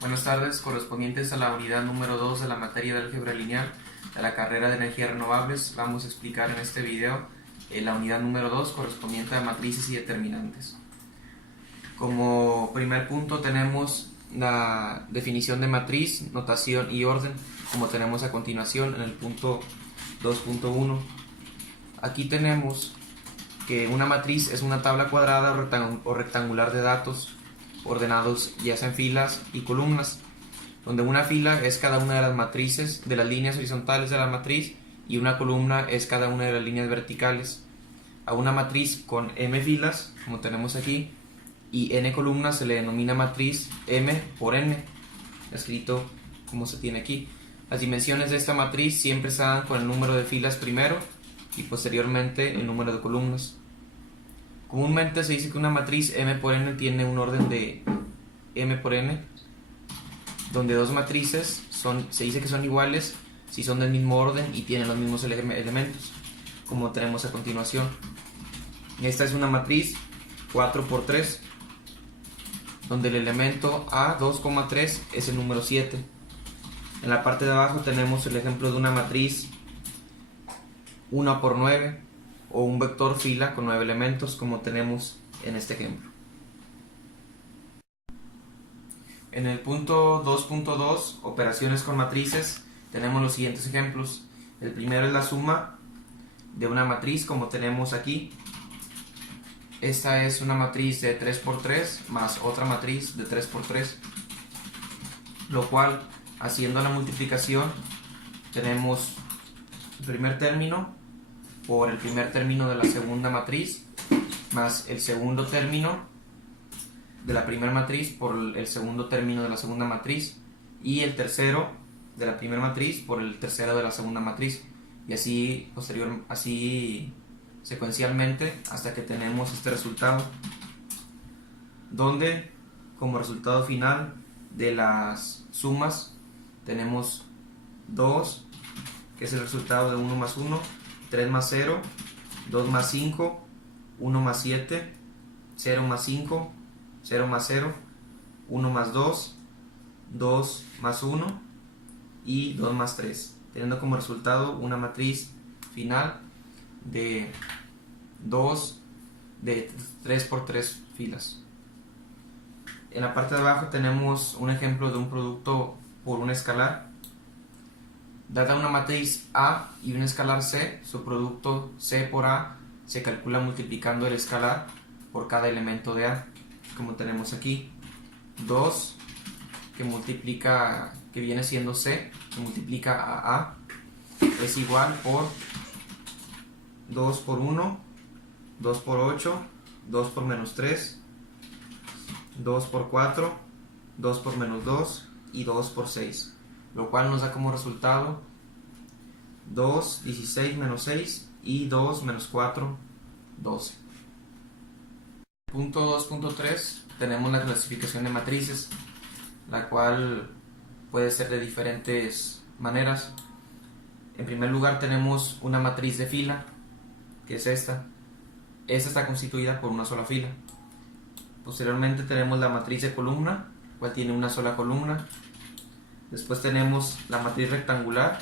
Buenas tardes, correspondientes a la unidad número 2 de la materia de álgebra lineal de la carrera de energías renovables. Vamos a explicar en este video la unidad número 2 correspondiente a matrices y determinantes. Como primer punto tenemos la definición de matriz, notación y orden, como tenemos a continuación en el punto 2.1. Aquí tenemos que una matriz es una tabla cuadrada o rectangular de datos ordenados ya sea en filas y columnas, donde una fila es cada una de las matrices de las líneas horizontales de la matriz y una columna es cada una de las líneas verticales. A una matriz con m filas, como tenemos aquí, y n columnas se le denomina matriz m por n, escrito como se tiene aquí. Las dimensiones de esta matriz siempre se dan con el número de filas primero y posteriormente el número de columnas. Comúnmente se dice que una matriz m por n tiene un orden de m por n, donde dos matrices se dice que son iguales si son del mismo orden y tienen los mismos elementos, como tenemos a continuación. Esta es una matriz 4 por 3, donde el elemento a 2,3 es el número 7. En la parte de abajo tenemos el ejemplo de una matriz 1 por 9, o un vector fila con 9 elementos, como tenemos en este ejemplo. En el punto 2.2, operaciones con matrices, tenemos los siguientes ejemplos. El primero es la suma de una matriz, como tenemos aquí. Esta es una matriz de 3 por 3 más otra matriz de 3 por 3, lo cual, haciendo la multiplicación, tenemos el primer término por el primer término de la segunda matriz, más el segundo término de la primera matriz por el segundo término de la segunda matriz, y el tercero de la primera matriz por el tercero de la segunda matriz, y así así secuencialmente hasta que tenemos este resultado, donde como resultado final de las sumas tenemos 2, que es el resultado de 1 más 1, 3 más 0, 2 más 5, 1 más 7, 0 más 5, 0 más 0, 1 más 2, 2 más 1 y 2 más 3, teniendo como resultado una matriz final de 3 por 3 filas. En la parte de abajo tenemos un ejemplo de un producto por un escalar. Dada una matriz A y un escalar C, su producto C por A se calcula multiplicando el escalar por cada elemento de A, como tenemos aquí. 2 que viene siendo C, que multiplica a es igual por 2 por 1, 2 por 8, 2 por menos 3, 2 por 4, 2 por menos 2 y 2 por 6. Lo cual nos da como resultado 2, 16 menos 6 y 2 menos 4, 12. Punto 2.3 tenemos la clasificación de matrices, la cual puede ser de diferentes maneras. En primer lugar tenemos una matriz de fila, que es esta. Esta está constituida por una sola fila. Posteriormente tenemos la matriz de columna, la cual tiene una sola columna. Después tenemos la matriz rectangular.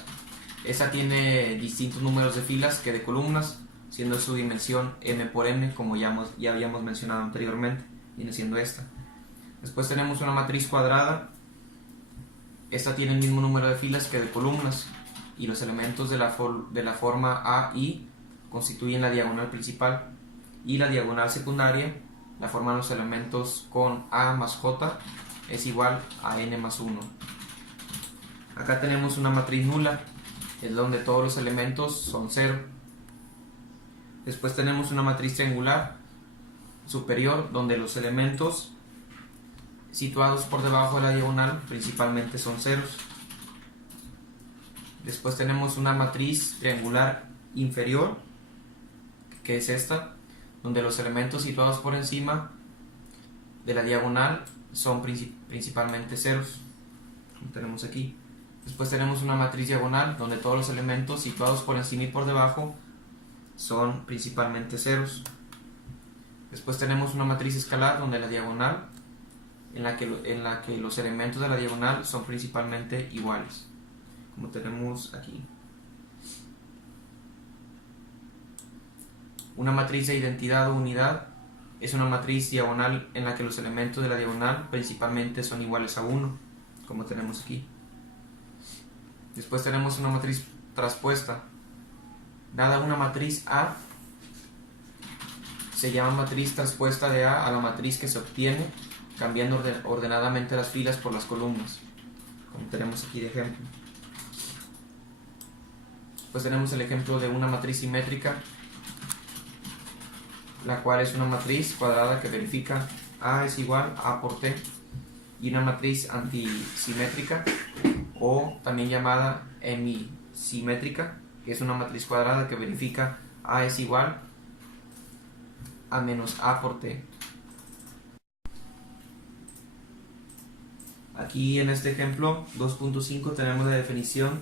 Esa tiene distintos números de filas que de columnas, siendo su dimensión m por n, como ya habíamos mencionado anteriormente, viene siendo esta. Después tenemos una matriz cuadrada. Esta tiene el mismo número de filas que de columnas, y los elementos de la forma A y constituyen la diagonal principal, y la diagonal secundaria la forman los elementos con A más J es igual a n más 1. Acá tenemos una matriz nula, es donde todos los elementos son 0. Después tenemos una matriz triangular superior, donde los elementos situados por debajo de la diagonal principalmente son ceros. Después tenemos una matriz triangular inferior, que es esta, donde los elementos situados por encima de la diagonal son principalmente ceros, como tenemos aquí. Después tenemos una matriz diagonal, donde todos los elementos situados por encima y por debajo son principalmente ceros. Después tenemos una matriz escalar, donde la diagonal en la que los elementos de la diagonal son principalmente iguales, como tenemos aquí. Una matriz de identidad o unidad es una matriz diagonal en la que los elementos de la diagonal principalmente son iguales a 1, como tenemos aquí. Después tenemos una matriz traspuesta. Dada una matriz A, se llama matriz traspuesta de A a la matriz que se obtiene cambiando ordenadamente las filas por las columnas, como tenemos aquí de ejemplo. Pues tenemos el ejemplo de una matriz simétrica, la cual es una matriz cuadrada que verifica A es igual a por T, y una matriz antisimétrica, o también llamada hemisimétrica, que es una matriz cuadrada que verifica A es igual a menos A por T. Aquí en este ejemplo 2.5 tenemos la definición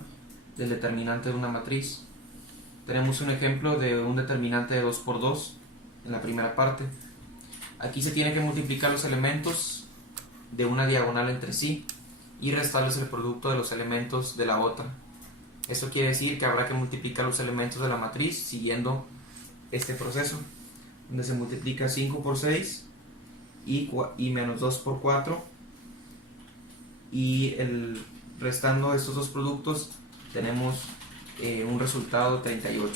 del determinante de una matriz. Tenemos un ejemplo de un determinante de 2 por 2 en la primera parte. Aquí se tiene que multiplicar los elementos de una diagonal entre sí y restarles el producto de los elementos de la otra. Esto quiere decir que habrá que multiplicar los elementos de la matriz siguiendo este proceso, donde se multiplica 5 por 6 y menos 2 por 4, y restando estos dos productos tenemos un resultado de 38.